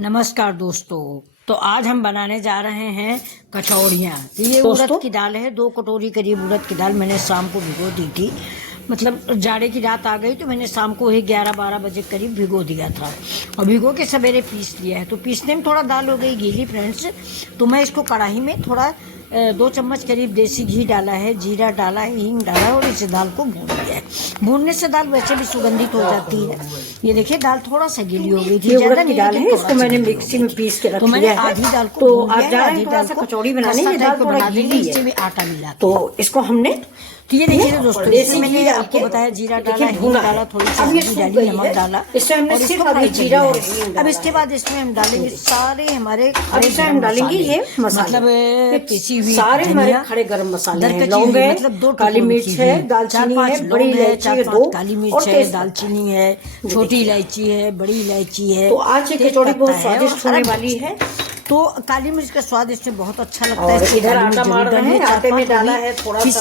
नमस्कार दोस्तों। तो आज हम बनाने जा रहे हैं कचौड़ियाँ। तो ये उड़द की दाल है, 2 कटोरी करीब उड़द की दाल मैंने शाम को भिगो दी थी। मतलब जाड़े की रात आ गई तो मैंने शाम को ही 11-12 बजे करीब भिगो दिया था और भिगो के सवेरे पीस लिया है। तो पीसने में थोड़ा दाल हो गई गीली फ्रेंड्स। तो मैं इसको कढ़ाई में थोड़ा 2 चम्मच करीब देसी घी डाला है, जीरा डाला है, हींग डाला है और इसे दाल को भून लिया है। भूनने से दाल वैसे भी सुगंधित हो जाती है। ये देखिए दाल थोड़ा सा गीली हो गई थी, ज्यादा नहीं डाल है। इसको मैंने मिक्सी में पीस के रख लिया है। तो मैंने आधी दाल को तो आप जा रहे हैं थोड़ा सा कचौड़ी बनाने, ये दाल थोड़ा गीली है, इसमें आटा मिला तो इसको हमने तो ये देखिए दोस्तों, इसमें मैंने आपको बताया जीरा डाला, हींग डाला, थोड़ी सी हल्दी डाली, नमक डाला, इसमें हमने सिर्फ अभी जीरा और अब इसके बाद इसमें हम डालेंगे सारे हमारे हम डालेंगे ये मतलब पिसी हुई सारे हमारे खड़े गरम मसाले हैं, लौंग है, मतलब 2 काली मिर्च है, दालचीनी है, बड़ी इलायची है, 2 काली मिर्च है, दालचीनी है, छोटी इलायची है, बड़ी इलायची है। तो आज ये कचौड़ी बहुत स्वादिष्ट होने वाली है। तो काली मिर्च का स्वाद इसमें बहुत अच्छा लगता है। इधर आटा मार रहे हैं, आटे में डाला है थोड़ा सा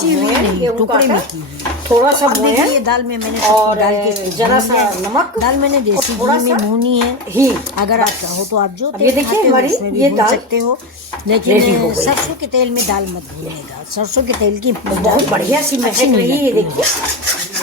टुकड़े में की थोड़ा सा ये दाल में मैंने और डाल के जरा सा नमक, दाल मैंने देसी घी में भूनी है ही। अगर आप चाहो तो आप जो ये देखिए हमारी ये दाल सकते हो, लेकिन सरसों के तेल में दाल मत भूनिएगा। सरसों के तेल की बहुत बढ़िया सी महक रही है। देखिए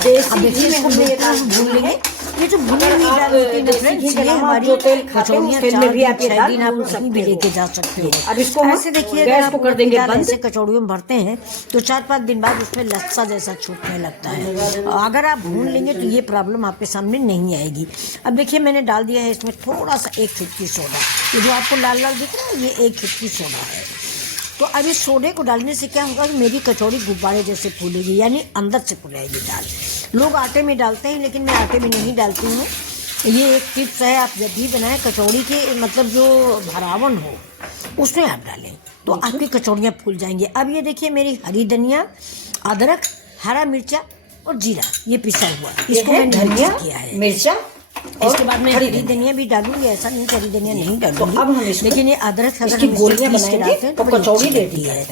देसी घी में हमने ये दाल भून लेंगे। ये जो भुनी हुई दाल होती है फ्रेंड्स, ये हमारी कचौड़ियाँ तेल में भी आप ये दाल आप कहीं भी लेके जा सकते हो। अब इसको ऐसे देखिए गैस को कर देंगे बंद। ऐसे कचौड़ियों में भरते हैं तो 4-5 दिन बाद उसमें लस्सा जैसा छूटने लगता है। अगर आप भून लेंगे तो ये प्रॉब्लम आपके सामने नहीं आएगी। अब देखिए मैंने डाल दिया है इसमें थोड़ा सा 1 चुटकी सोडा। ये जो आपको लाल लाल दिख रहा है ये 1 चुटकी सोडा है। तो अब इस सोडे को डालने से क्या होगा कि मेरी कचौड़ी गुब्बारे जैसे फूलेगी, यानी अंदर से फूलेगी दाल। लोग आटे में डालते हैं लेकिन मैं आटे में नहीं डालती हूँ। ये एक टिप्स है, आप जब भी बनाएं कचौड़ी के मतलब जो भरावन हो उसमें आप डालें तो आपकी कचौड़ियाँ फूल जाएंगी। अब ये देखिए मेरी हरी धनिया, अदरक, हरा मिर्चा और जीरा ये पिसा हुआ, इसको मैंने धनिया किया है, मिर्चा। इसके बाद मैं हरी धनिया भी डालूंगी, ऐसा नहीं हरी धनिया नहीं डालूंगी। तो अब हम लेकिन ये अदरक अगर हम गोलियां बनाएंगे तो कचौड़ी देती है।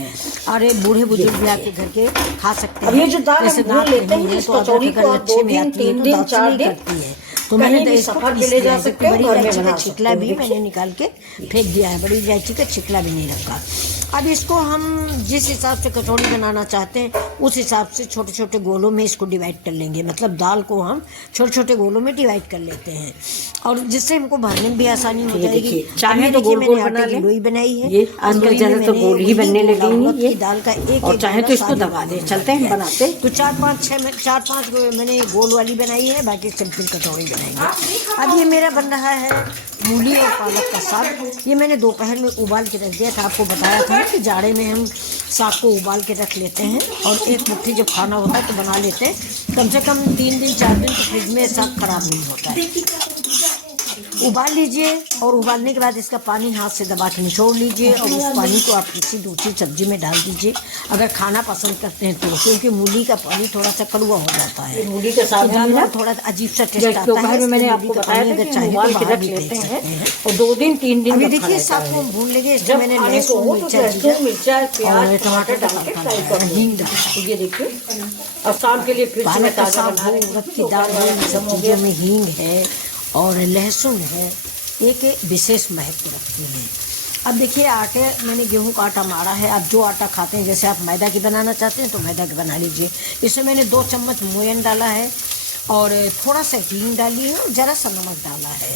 और बूढ़े बुजुर्ग भी आपके घर के खा सकते हैं। अब ये जो दाल हम भून लेते हैं इस कचौड़ी को अच्छे में 2-3 दिन 4 दिन तो मैंने सफर पे ले जा सकते हैं। बड़ी इलायची का छिकला भी मैंने निकाल के फेंक दिया है, बड़ी इलायची का छिकला भी नहीं रखा। अब इसको हम जिस हिसाब से कचौड़ी बनाना चाहते हैं उस हिसाब से छोटे छोटे गोलों में इसको डिवाइड कर लेंगे। मतलब दाल को हम छोटे छोटे गोलों में डिवाइड कर लेते हैं और जिससे हमको भरने में भी आसानी हो जाएगी। चाहे तो गोल गोल बना लें, लोई बनाई है ये आजकल ज्यादा तो गोल ही बनने लगी है ये दाल का एक, और चाहे तो इसको दबा दे। चलते हैं बनाते तो 4-5 मैंने गोल वाली बनाई है, बाकी सिंपल कचौड़ी बनाएंगे। अब ये मेरा बन रहा है मूली और पालक का साग। ये मैंने दोपहर में उबाल के रख दिया था, आपको बताया था कि जाड़े में हम साग को उबाल के रख लेते हैं और एक मुट्ठी जब खाना होता है तो बना लेते हैं। कम से कम 3 दिन 4 दिन तो फ्रिज में साग खराब नहीं होता है। उबाल लीजिए और उबालने के बाद इसका पानी हाथ से दबा के निचोड़ लीजिए और उस पानी को आप किसी दूसरी सब्जी में डाल दीजिए अगर खाना पसंद करते हैं तो, क्योंकि मूली का पानी थोड़ा सा कड़वा हो जाता है। मूली के साथ में थोड़ा अजीब सा टेस्ट आता है। मैंने आपको बताया अगर चाहे तो बाहर भी देख सकते हैं और 2 दिन 3 दिन अभी देखिए साग को भून लेंगे। इसमें मैंने लहसुन, मिर्चा, प्याज, टमाटर डाल के हींग डाल, ये देखिए और शाम के लिए फिर पालक का साग, उड़द की दाल है, सब चीज़ों में हींग है और लहसुन है, एक विशेष महत्व रखती है। अब देखिए आटे मैंने गेहूं का आटा मारा है। आप जो आटा खाते हैं, जैसे आप मैदा की बनाना चाहते हैं तो मैदा की बना लीजिए। इसमें मैंने 2 चम्मच मोयन डाला है और थोड़ा सा हींग डाली है और ज़रा सा नमक डाला है।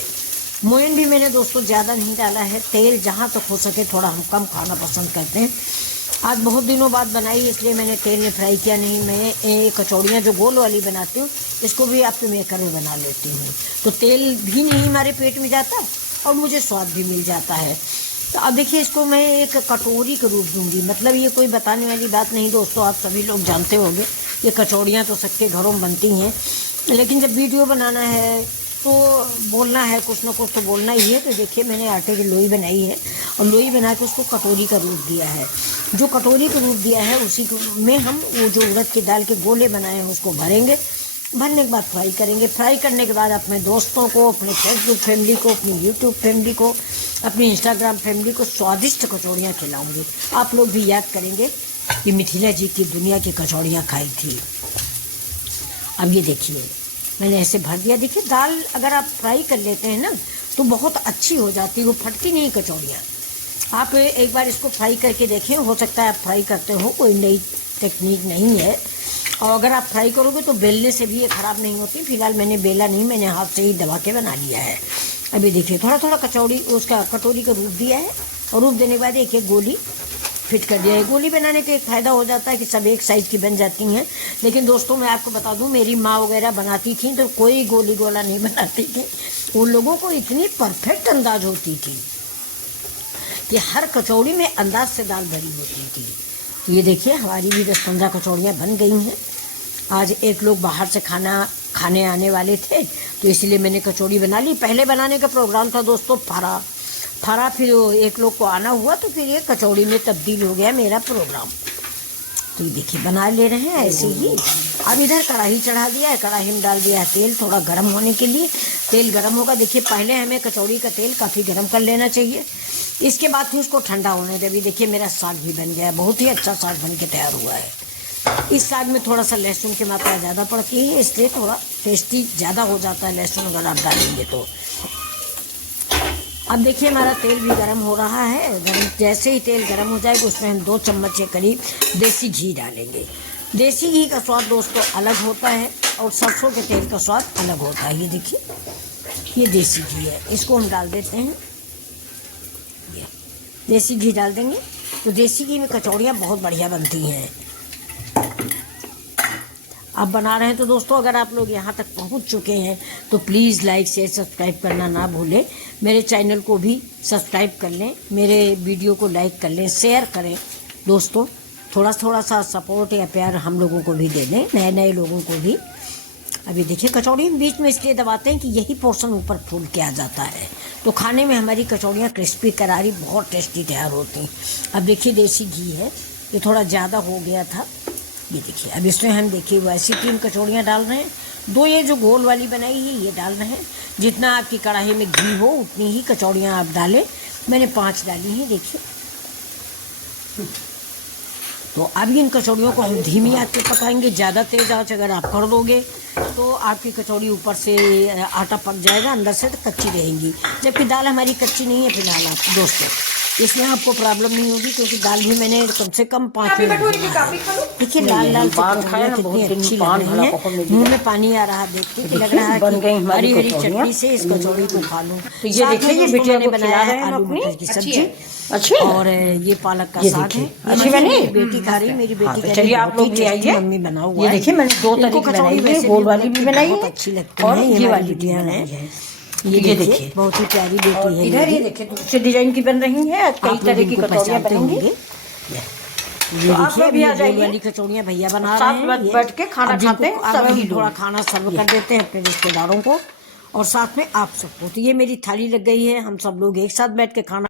मोयन भी मैंने दोस्तों ज़्यादा नहीं डाला है। तेल जहाँ तक हो सके थोड़ा हम कम खाना पसंद करते हैं। आज बहुत दिनों बाद बनाई इसलिए मैंने तेल में फ्राई किया नहीं। मैं कचौड़ियाँ जो गोल वाली बनाती हूँ इसको भी अपने मेकर में बना लेती हूँ, तो तेल भी नहीं हमारे पेट में जाता और मुझे स्वाद भी मिल जाता है। तो अब देखिए इसको मैं एक कटोरी के रूप दूंगी। मतलब ये कोई बताने वाली बात नहीं दोस्तों, आप सभी लोग जानते होंगे ये कचौड़ियाँ तो सबके घरों में बनती हैं, लेकिन जब वीडियो बनाना है तो बोलना है, कुछ ना कुछ तो बोलना ही है। तो देखिए मैंने आटे की लोई बनाई है और लोई बना के उसको कटोरी का रूप दिया है। जो कटोरी का रूप दिया है उसी में हम वो जो उड़द की दाल के गोले बनाए हैं उसको भरेंगे। भरने के बाद फ्राई करेंगे। फ्राई करने के बाद अपने दोस्तों को, अपने फेसबुक फैमिली को, अपनी यूट्यूब फैमिली को, अपनी इंस्टाग्राम फैमिली को स्वादिष्ट कचौड़ियाँ खिलाऊंगी। आप लोग भी याद करेंगे कि मिथिला जी की दुनिया की कचौड़ियाँ खाई थी। अब ये देखिए मैंने ऐसे भर दिया। देखिए दाल अगर आप फ्राई कर लेते हैं ना तो बहुत अच्छी हो जाती है, वो फटती नहीं कचौड़ियाँ। आप एक बार इसको फ्राई करके देखें, हो सकता है आप फ्राई करते हो, कोई नई टेक्निक नहीं है। और अगर आप फ्राई करोगे तो बेलने से भी ये ख़राब नहीं होती। फिलहाल मैंने बेला नहीं, मैंने हाथ से ही दबा के बना लिया है। अभी देखिए थोड़ा थोड़ा कचौड़ी उसका कटोरी का रूप दिया है, और रूप देने के बाद एक एक गोली फिट कर दिया है। गोली बनाने का एक फ़ायदा हो जाता है कि सब एक साइज़ की बन जाती हैं। लेकिन दोस्तों मैं आपको बता दूं, मेरी माँ वगैरह बनाती थी तो कोई गोली गोला नहीं बनाती थी। उन लोगों को इतनी परफेक्ट अंदाज होती थी कि हर कचौड़ी में अंदाज से दाल भरी होती थी। ये देखिए हमारी भी 10-15 कचौड़ियाँ बन गई हैं। आज एक लोग बाहर से खाना खाने आने वाले थे तो इसलिए मैंने कचौड़ी बना ली। पहले बनाने का प्रोग्राम था दोस्तों फरा, फिर एक लोग को आना हुआ तो फिर ये कचौड़ी में तब्दील हो गया मेरा प्रोग्राम। तो ये देखिए बना ले रहे हैं ऐसे ही। अब इधर कढ़ाई चढ़ा दिया है, कढ़ाई में डाल दिया है तेल थोड़ा गर्म होने के लिए। तेल गर्म होगा, देखिए पहले हमें कचौड़ी का तेल काफ़ी गर्म कर लेना चाहिए, इसके बाद फिर उसको ठंडा होने दे। अभी देखिए मेरा साग भी बन गया है, बहुत ही अच्छा साग बन के तैयार हुआ है। इस साग में थोड़ा सा लहसुन की मात्रा ज़्यादा पड़ती है, इसलिए थोड़ा टेस्टी ज़्यादा हो जाता है लहसुन अगर आप डालेंगे तो। अब देखिए हमारा तेल भी गर्म हो रहा है। जैसे ही तेल गर्म हो जाएगा उसमें हम 2 चम्मच के करीब देसी घी डालेंगे। देसी घी का स्वाद दोस्तों अलग होता है और सरसों के तेल का स्वाद अलग होता है। ये देखिए ये देसी घी है, इसको हम डाल देते हैं। ये देसी घी डाल देंगे तो देसी घी में कचौड़ियाँ बहुत बढ़िया बनती हैं। आप बना रहे हैं तो दोस्तों अगर आप लोग यहाँ तक पहुँच चुके हैं तो प्लीज़ लाइक शेयर सब्सक्राइब करना ना भूलें। मेरे चैनल को भी सब्सक्राइब कर लें, मेरे वीडियो को लाइक कर लें, शेयर करें दोस्तों। थोड़ा सा सपोर्ट या प्यार हम लोगों को भी दे दें, नए नए लोगों को भी। अभी देखिए कचौड़ी बीच में इसलिए दबाते हैं कि यही पोर्शन ऊपर फूल के आ जाता है, तो खाने में हमारी कचौड़ियाँ क्रिस्पी करारी बहुत टेस्टी तैयार होती हैं। अब देखिए देसी घी है, ये थोड़ा ज़्यादा हो गया था। ये देखिए अब इसमें हम देखिए वैसी 3 कचौड़ियाँ डाल रहे हैं। 2 ये जो गोल वाली बनाई है ये डाल रहे हैं। जितना आपकी कढ़ाई में घी हो उतनी ही कचौड़ियाँ आप डालें। मैंने 5 डाली हैं देखिए। तो अब इन कचौड़ियों को हम धीमी आंच पे पकाएंगे। ज़्यादा तेज़ आंच अगर आप कर दोगे तो आपकी कचौड़ी ऊपर से आटा पक जाएगा, अंदर से तो कच्ची रहेंगी। जबकि दाल हमारी कच्ची नहीं है फिलहाल आप दोस्तों, इसमें आपको प्रॉब्लम नहीं होगी क्योंकि दाल भी मैंने कम से कम 5 मिनट। देखिए लाल लाल कचौड़ियाँ कितनी अच्छी लग रही हैं, मुँह में पानी आ रहा देख के, लग रहा है कि हरी हरी चटनी से इस कचौड़ी को खा लूँ। तो ये देखिए ये बिटिया ने बनाया है आलू मटर की सब्जी अच्छी, और ये पालक का साग है। अच्छी बनी, बेटी खा रही, मेरी बेटी। चलिए आप लोग भी आइए, मम्मी बना हुआ है। ये देखिए मैंने 2 तरह की बनाई है, गोल वाली भी बनाई है, अच्छी लगती है, ये वाली भी बनाई है। ये देखिए बहुत ही प्यारी बेटी है। इधर ये देखिए दूसरे डिजाइन की बन रही है, कई तरह की कचौड़ियाँ बनेंगी। ये देखिए भी आ जाएगी वाली कचौड़ियाँ भैया बना रहे हैं, बैठ के खाना खाते हैं सभी। थोड़ा खाना सर्व कर देते हैं अपने रिश्तेदारों को और साथ में आप सबको। तो ये मेरी थाली लग गई है, हम सब लोग एक साथ बैठ के खाना